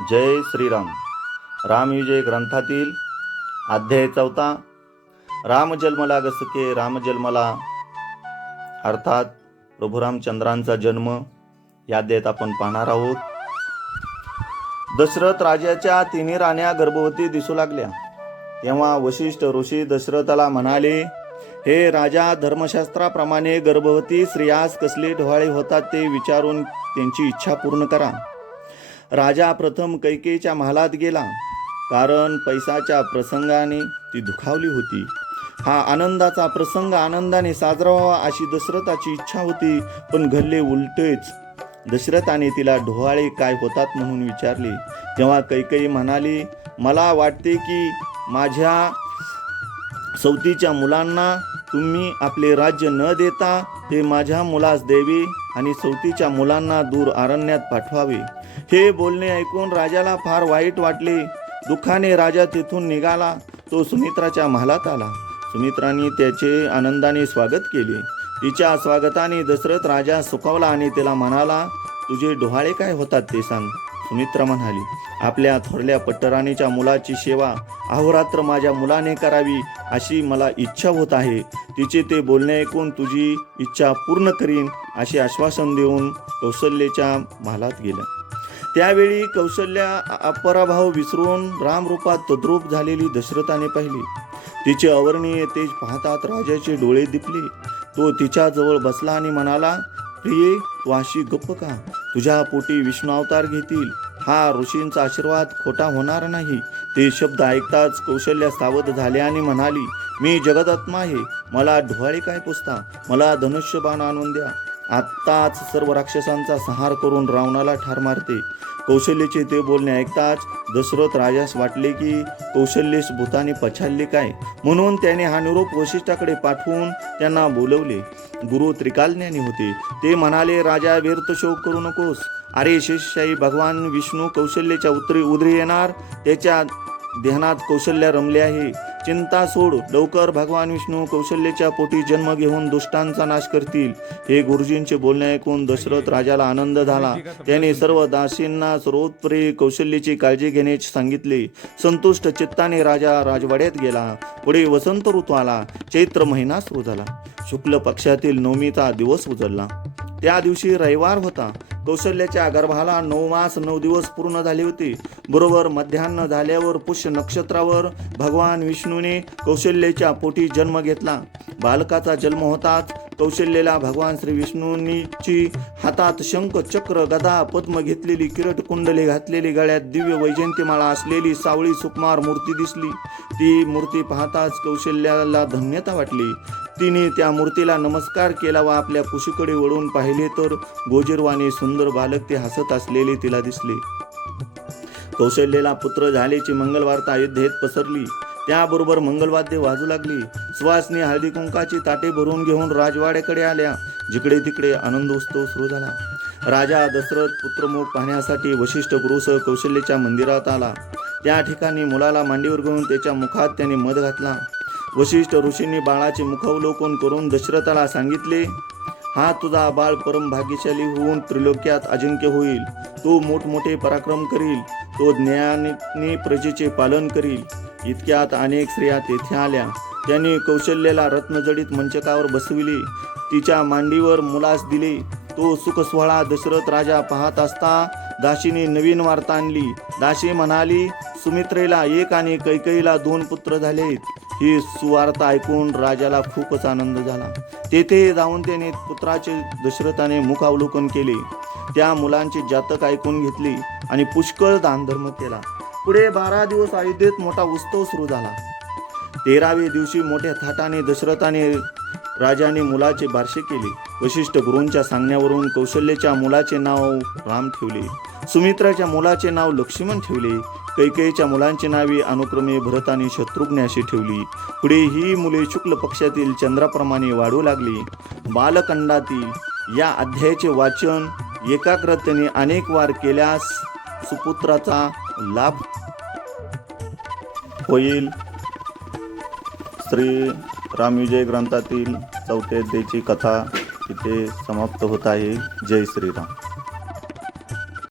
जय श्रीराम. रामविजय ग्रंथातील अध्याय 4. राम जन्मला गसके राम जन्मला, अर्थात प्रभू रामचंद्रांचा जन्म या अध्यायात आपण पाहणार आहोत. दशरथ राजाच्या तिन्ही राण्या गर्भवती दिसू लागल्या. तेव्हा वशिष्ठ ऋषी दशरथाला म्हणाले, हे राजा, धर्मशास्त्राप्रमाणे गर्भवती स्त्रियास कसले डोहाळे होतात ते विचारून त्यांची इच्छा पूर्ण करा. राजा प्रथम कैकेयीच्या महालात गेला, कारण पैसाच्या प्रसंगाने ती दुखावली होती. हा आनंदाचा प्रसंग आनंदाने साजरा व्हावा अशी दशरथाची इच्छा होती, पण घडले उलटेच. दशरथाने तिला डोहाळे काय होतात म्हणून विचारले. तेव्हा कैकेयी म्हणाली, मला वाटते की माझ्या सौतीच्या मुलांना तुम्ही आपले राज्य न देता ते माझ्या मुलास द्यावे आणि सौतीच्या मुलांना दूर अरण्यात पाठवावे. हे बोलणे ऐकून राजाला फार वाईट वाटले. दुःखाने राजा तेथून निघाला. तो सुमित्राच्या महालात आला. सुमित्राने त्याचे आनंदाने स्वागत केले. तिच्या स्वागताने दशरथ राजा सुखावला आणि तिला म्हणाला, तुझे डोहाळे काय होतात ते सांग. सुमित्रा म्हणाली, आपल्या थोरल्या पट्टराणीच्या मुलाची सेवा अहोरात्र माझ्या मुलाने करावी अशी मला इच्छा होत आहे. तिचे ते बोलणे ऐकून तुझी इच्छा पूर्ण करीन असे आश्वासन देऊन कौशल्याच्या महालात गेल्या. त्यावेळी कौशल्या अपराभाव विसरून रामरूपात तद्रूप झालेली दशरथाने पाहिली. तिचे अवर्णीय तेज पाहतात राजाचे डोळे दिपले. तो तिच्या जवळ बसला आणि म्हणाला, प्रिये, तू अशी गप्प का? तुझ्या पोटी विष्णू अवतार घेतील. हा ऋषींचा आशीर्वाद खोटा होणार नाही. ते शब्द ऐकताच कौशल्या सावध झाल्या आणि म्हणाली, मी जगदात्मा आहे. मला डोहाळे काय पुसता? मला धनुष्यबाण आणून द्या. आत्ताच सर्व राक्षसांचा संहार करून रावणाला ठार मारते. कौशल्याचे ते बोलणे ऐकताच दशरथ राजास वाटले की कौशल्येस भूताने पछाडले काय, म्हणून त्याने हा निरोप वशिष्ठाकडे पाठवून त्यांना बोलवले. गुरु त्रिकालज्ञानी होते. ते म्हणाले, राजा, व्यर्थ शोक करू नकोस. अरे शेषशाही भगवान विष्णू कौशल्याच्या उदरी येणार. त्याच्या ध्यानात कौशल्या रमले आहे. चिंता सोड. लवकर भगवान विष्णू कौशल्याच्या पोटी जन्म घेऊन दुष्टांचा नाश करतील. हे गुरुजींचे बोलणे ऐकून दशरथ राजाला आनंद झाला. त्याने सर्व दासींना सर्वोत्तरी कौशल्याची काळजी घेण्याचे सांगितले. संतुष्ट चित्ताने राजा राजवाड्यात गेला. पुढे वसंत ऋतू आला. चैत्र महिना सुरू झाला. शुक्ल पक्षातील नवमीचा दिवस उजळला. त्या दिवशी रविवार होता. कौशल्याच्या गर्भाला 9 मास 9 दिवस पूर्ण झाले होते. बरोबर मध्यान्ह झाल्यावर पुष्य नक्षत्रावर भगवान विष्णूने कौशल्याच्या पोटी जन्म घेतला. बालकाचा जन्म होताच कौशल्याला भगवान श्री विष्णूंची हातात शंख, चक्र, गदा, पद्म घेतलेली, किरट कुंडले घातलेली, गळ्यात दिव्य वैजयंतीमाळा असलेली सावळी सुकुमार मूर्ती दिसली. ती मूर्ती पाहताच कौशल्याला धन्यता वाटली. तिने त्या मूर्तीला नमस्कार केला व आपल्या कुशीकडे वळून पाहिले तर गोजीरवाणी सुंदर बालक ते हसत असलेले तिला दिसले. कौशल्याला पुत्र झाल्याची मंगलवार्ता अयोध्येत पसरली. त्याबरोबर मंगलवाद्य वाजू लागली. सुवासिनी हळदी कुंकाची ताटे भरून घेऊन राजवाड्याकडे आल्या. जिकडे तिकडे आनंदोत्सव सुरू झाला. राजा दशरथ पुत्रमुख पाहण्यासाठी वशिष्ठ गुरुसह कौशल्याच्या मंदिरात आला. त्या ठिकाणी मुलाला मांडीवर घेऊन त्याच्या मुखात त्याने मध घातला. वशिष्ठ ऋषींनी बाळाचे मुखावलोकन करून दशरथाला सांगितले, हा तुझा बाळ परम भाग्यशाली होऊन त्रिलोक्यात अजिंक्य होईल. तो मोठमोठे पराक्रम करील. तो ज्ञानाने प्रजेचे पालन करील. इतक्यात अनेक स्त्रिया तेथे आल्या. त्यांनी कौशल्याला रत्नजडित मंचकावर बसविले. तिच्या मांडीवर मुलास दिले. तो सुख सोहळा दशरथ राजा पाहत असता दासीने नवीन वार्ता आणली. दासी म्हणाली, सुमित्रेला 1 आणि कैकेयीला 2 पुत्र झालेत. ही सुवार्ता ऐकून राजाला खूपच आनंद झाला. तेथे जाऊन त्याने पुत्राचे दशरथाने मुख अवलोकन केले. त्या मुलांचे जातक ऐकून घेतले आणि पुष्कळ दानधर्म केला. पुढे 12 दिवस अयोध्येत मोठा उत्सव सुरू झाला. 13व्या दिवशी मोठ्या थाटाने दशरथाने राजाने मुलाचे बारसे केले. वशिष्ठ गुरूंच्या सांगण्यावरून कौशल्याच्या मुलाचे नाव राम ठेवले. सुमित्राच्या मुलाचे नाव लक्ष्मण ठेवले. कैकेयीच्या मुलांची नावे अनुक्रमे भरत आणि शत्रुघ्न अशी ठेवली. पुढे ही मुले शुक्ल पक्षातील चंद्राप्रमाणे वाढू लागली. बालकांडातील या अध्यायाचे वाचन एकाग्रतेने अनेक वार केल्यास सुपुत्राचा लाभ होईल. श्री रामविजय ग्रंथातील 4 अध्यायाची कथा इथे समाप्त होत आहे. जय श्रीराम.